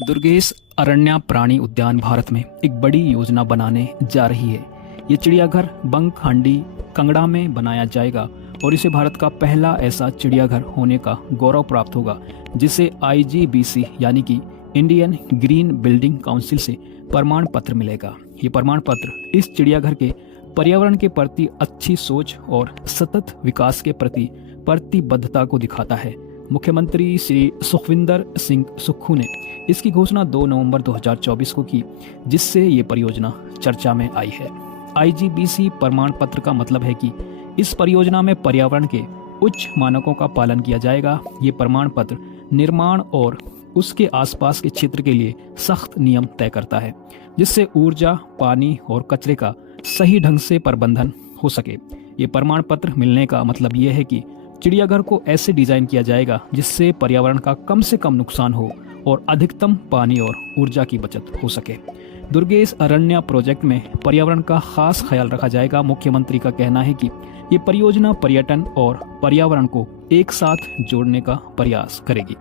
दुर्गेश अरण्य प्राणी उद्यान भारत में एक बड़ी योजना बनाने जा रही है। ये चिड़ियाघर बंगखांडी कंगड़ा में बनाया जाएगा और इसे भारत का पहला ऐसा चिड़ियाघर होने का गौरव प्राप्त होगा जिसे IGBC यानी कि इंडियन ग्रीन बिल्डिंग काउंसिल से प्रमाण पत्र मिलेगा। ये प्रमाण पत्र इस चिड़ियाघर के पर्यावरण के प्रति अच्छी सोच और सतत विकास के प्रति प्रतिबद्धता को दिखाता है। मुख्यमंत्री श्री सुखविंदर सिंह सुक्खू ने इसकी घोषणा 2 नवंबर 2024 को की, जिससे ये परियोजना चर्चा में आई है। IGBC प्रमाण पत्र का मतलब है कि इस परियोजना में पर्यावरण के उच्च मानकों का पालन किया जाएगा। ये प्रमाण पत्र निर्माण और उसके आसपास के क्षेत्र के लिए सख्त नियम तय करता है, जिससे ऊर्जा, पानी और कचरे का सही ढंग से प्रबंधन हो सके। ये प्रमाण पत्र मिलने का मतलब ये है कि चिड़ियाघर को ऐसे डिजाइन किया जाएगा जिससे पर्यावरण का कम से कम नुकसान हो और अधिकतम पानी और ऊर्जा की बचत हो सके। दुर्गेश अरण्य प्रोजेक्ट में पर्यावरण का खास ख्याल रखा जाएगा। मुख्यमंत्री का कहना है कि ये परियोजना पर्यटन और पर्यावरण को एक साथ जोड़ने का प्रयास करेगी,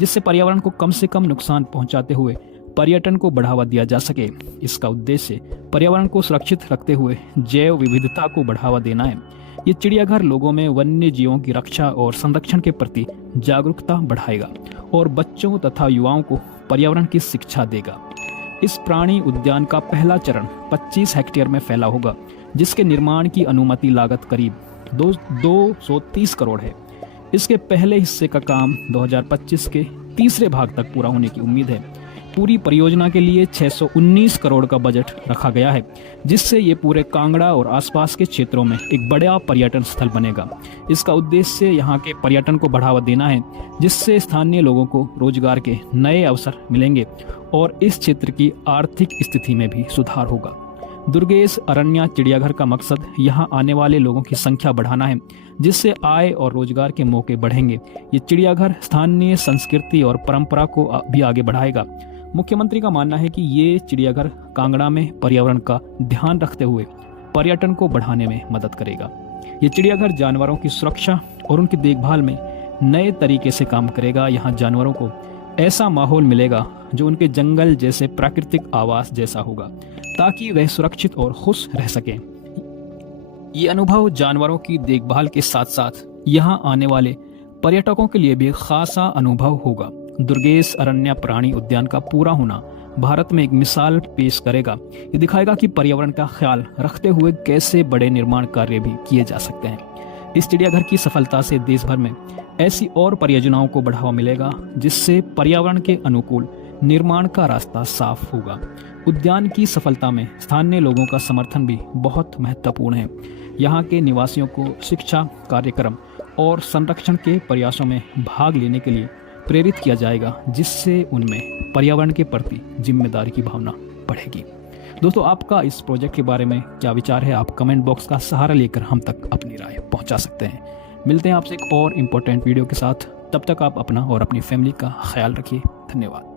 जिससे पर्यावरण को कम से कम नुकसान पहुंचाते हुए पर्यटन को बढ़ावा दिया जा सके। इसका उद्देश्य पर्यावरण को सुरक्षित रखते हुए जैव विविधता को बढ़ावा देना है। ये चिड़ियाघर लोगों में वन्य जीवों की रक्षा और संरक्षण के प्रति जागरूकता बढ़ाएगा और बच्चों तथा युवाओं को पर्यावरण की शिक्षा देगा। इस प्राणी उद्यान का पहला चरण 25 हेक्टेयर में फैला होगा, जिसके निर्माण की अनुमति लागत करीब 230 करोड़ है। इसके पहले हिस्से का काम 2025 के तीसरे भाग तक पूरा होने की उम्मीद है। पूरी परियोजना के लिए 619 करोड़ का बजट रखा गया है, जिससे ये पूरे कांगड़ा और आसपास के क्षेत्रों में एक बड़ा पर्यटन स्थल बनेगा। इसका उद्देश्य यहाँ के पर्यटन को बढ़ावा देना है, जिससे स्थानीय लोगों को रोजगार के नए अवसर मिलेंगे और इस क्षेत्र की आर्थिक स्थिति में भी सुधार होगा। दुर्गेश अरण्य चिड़ियाघर का मकसद यहाँ आने वाले लोगों की संख्या बढ़ाना है, जिससे आय और रोजगार के मौके बढ़ेंगे। ये चिड़ियाघर स्थानीय संस्कृति और परंपरा को भी आगे बढ़ाएगा। मुख्यमंत्री का मानना है कि ये चिड़ियाघर कांगड़ा में पर्यावरण का ध्यान रखते हुए पर्यटन को बढ़ाने में मदद करेगा। ये चिड़ियाघर जानवरों की सुरक्षा और उनकी देखभाल में नए तरीके से काम करेगा। यहाँ जानवरों को ऐसा माहौल मिलेगा जो उनके जंगल जैसे प्राकृतिक आवास जैसा होगा, ताकि वह सुरक्षित और खुश रह सकें। ये अनुभव जानवरों की देखभाल के साथ साथ यहाँ आने वाले पर्यटकों के लिए भी खासा अनुभव होगा। दुर्गेश अरण्य प्राणी उद्यान का पूरा होना भारत में एक मिसाल पेश करेगा। ये दिखाएगा कि पर्यावरण का ख्याल रखते हुए कैसे बड़े निर्माण कार्य भी किए जा सकते हैं। इस चिड़ियाघर की सफलता से देश भर में ऐसी और परियोजनाओं को बढ़ावा मिलेगा, जिससे पर्यावरण के अनुकूल निर्माण का रास्ता साफ होगा। उद्यान की सफलता में स्थानीय लोगों का समर्थन भी बहुत महत्वपूर्ण है। यहाँ के निवासियों को शिक्षा, कार्यक्रम और संरक्षण के प्रयासों में भाग लेने के लिए प्रेरित किया जाएगा, जिससे उनमें पर्यावरण के प्रति जिम्मेदारी की भावना बढ़ेगी। दोस्तों, आपका इस प्रोजेक्ट के बारे में क्या विचार है? आप कमेंट बॉक्स का सहारा लेकर हम तक अपनी राय पहुंचा सकते हैं। मिलते हैं आपसे एक और इम्पोर्टेंट वीडियो के साथ। तब तक आप अपना और अपनी फैमिली का ख्याल रखिए। धन्यवाद।